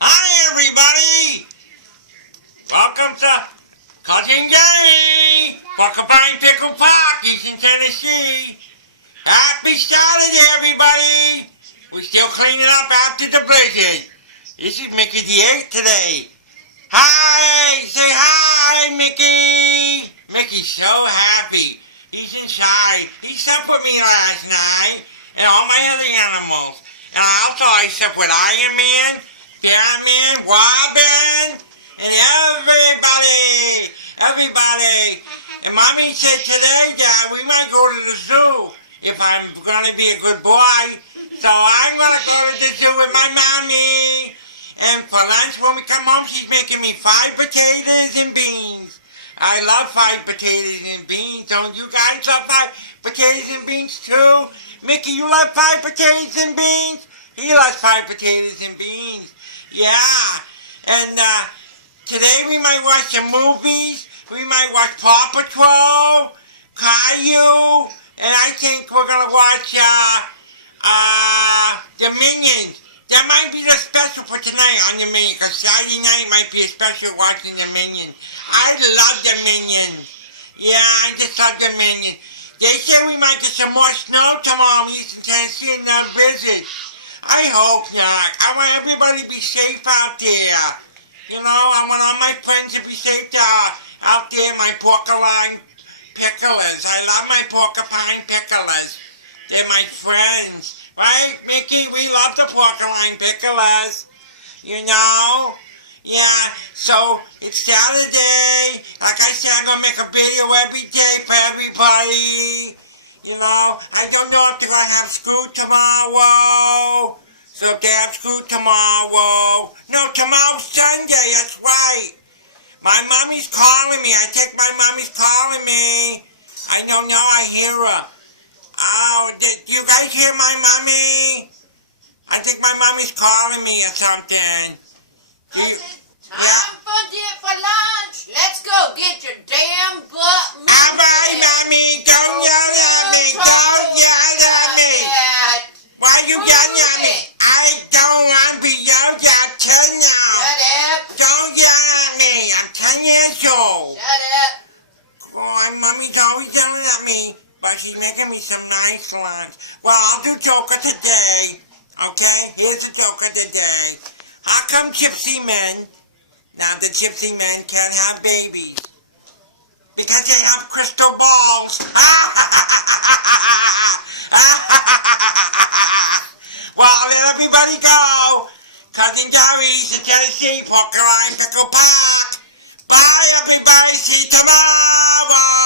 Hi, everybody! Welcome to Cousin Johnny, Porcupine Pickle Park, Eastern Tennessee. Happy Saturday, everybody! We're still cleaning up after the blizzard. This is Mickey the 8th today. Hi! Say hi, Mickey! Mickey's so happy. He's inside. He slept with me last night and all my other animals. And I slept with Iron Man, Batman, Robin, and everybody. And Mommy said today, Dad, we might go to the zoo if I'm going to be a good boy. So I'm going to go to the zoo with my mommy. And for lunch, when we come home, she's making me fried potatoes and beans. I love fried potatoes and beans. Don't you guys love fried potatoes and beans too? Mickey, you love fried potatoes and beans? He loves fried potatoes and beans. Yeah. And today we might watch some movies. We might watch Paw Patrol, Caillou, and I think we're going to watch the Minions. That might be the special for tonight on the Minions, because Saturday night might be a special watching the Minions. I love the Minions. Yeah, I just love the Minions. They say we might get some more snow tomorrow in Eastern Tennessee and they'll visit. I hope not. I want everybody to be safe out there. You know, I want all my friends to be safe out there, my porcupine picklers. I love my porcupine picklers. They're my friends. Right, Mickey? We love the porcupine picklers. You know? Yeah, so it's Saturday. Like I said, I'm going to make a video every day for everybody. You know, I don't know if they're going to have school tomorrow. So if they have school tomorrow. No, tomorrow's Sunday, that's right. My mommy's calling me. I think my mommy's calling me. I don't know, I hear her. Oh, did you guys hear my mommy? I think my mommy's calling me or something. Time for lunch. Let's go get your damn butt moving. All right, Mommy. Don't yell at me. Don't yell at me. Why you yelling at me? I don't want to be yelled at till now. Shut up. Don't yell at me. I'm 10 years old. Shut up. Oh, Mommy's always yelling at me, but she's making me some nice lunch. Well, I'll do Joker today. Okay? Here's the Joker today. How come gypsy men, now the gypsy men can't have babies? Because they have crystal balls. Well, I'll let everybody go. Cousin Gary's in Tennessee, Porcupine Pickle Park. Bye, everybody. See you tomorrow.